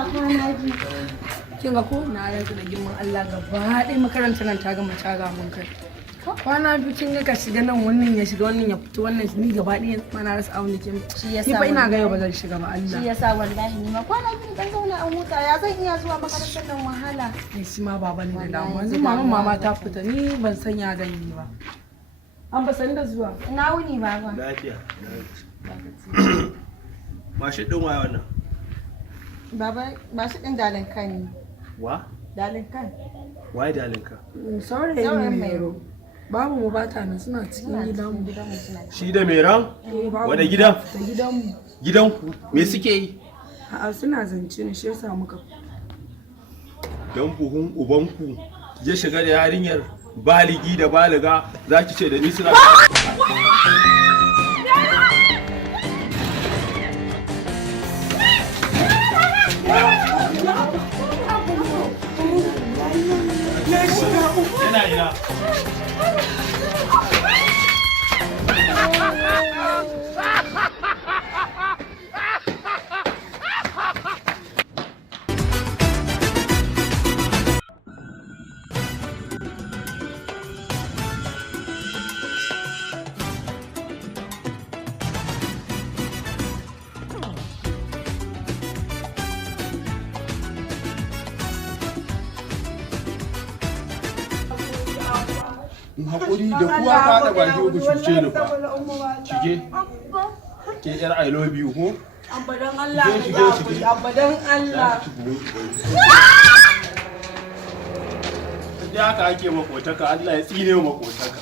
Kin ga ko na rantsu da girman Allah gaba ɗaya makarantar nan ta gama caga mun kai. Kwana biyu kin ga ka shiga nan wannan ya shiga wannan ya fito wannan ni gaba ɗaya ma na rasa abin da ke shi yasa ni fa ina ga yau ba zan shiga ba Allah. Shi yasa wallahi ni ma kwana biyu dan zauna an huta ya zan iya zuwa makarantar nan wahala. Ai shi ma baba ne da damuwa. Yanzu mama ta fita ni ban san ya gani ba. An ba san da zuwa. Ina wuni baba. Lafiya. Mashi ɗin waya wannan? Baba ba shi ɗin dalin kan ne. Wa? Dalin kan. Waye dalinka? Saurayin mai ro. Babu mu bata nan suna cikin gidanmu. Shi da mai ran? Wane gida? Da gidanmu. Gidanku? Me suke yi? A'a suna zance ne shi yasa muka. Dan buhun ubanku ya shiga da yarinyar baligi da baliga za ki ce da ni suna. Yana ina. Hakuri da kuwa ka da baki ku cuce ni fa. Shige. Ke yar I love you ko? Abadan Allah ya abadan Allah. Da haka ake makotaka Allah ya tsine makotaka.